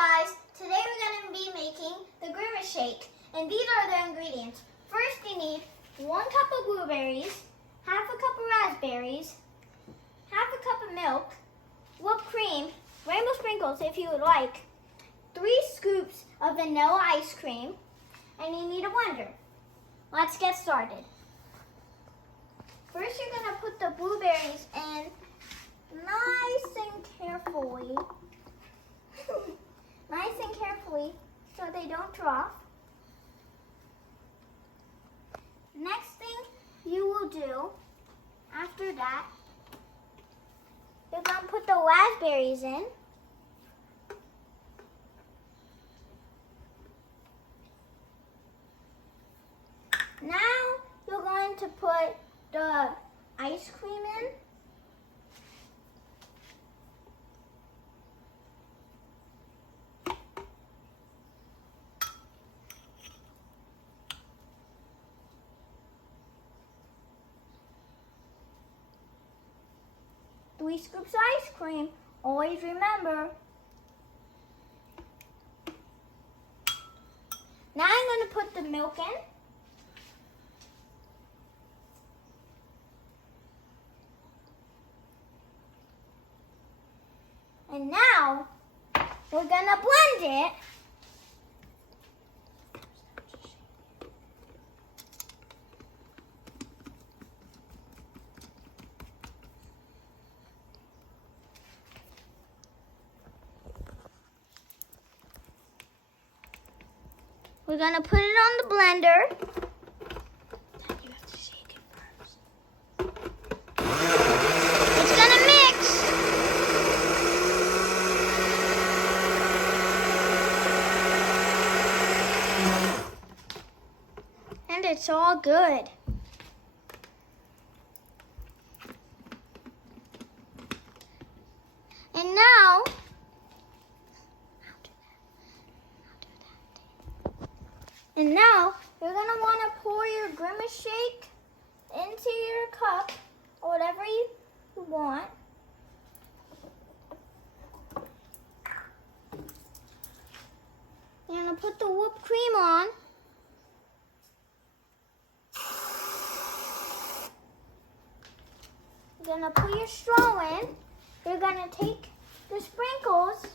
guys, today we're going to be making the Grimace Shake, and these are the ingredients. First you need 1 cup of blueberries, half a cup of raspberries, half a cup of milk, whipped cream, rainbow sprinkles if you would like, 3 scoops of vanilla ice cream, and you need a blender. Let's get started. First you're going to put the blueberries in nice and carefully. Nice and carefully so they don't drop. Next thing you will do after that, you're going to put the raspberries in. Now you're going to put the ice cream in. Three scoops of ice cream. Always remember. Now I'm going to put the milk in. And now we're going to blend it. We're going to put it on the blender. Then you have to shake it first. It's going to mix. And it's all good. And now, you're going to want to pour your Grimace Shake into your cup, or whatever you want. You're going to put the whipped cream on. You're going to put your straw in. You're going to take the sprinkles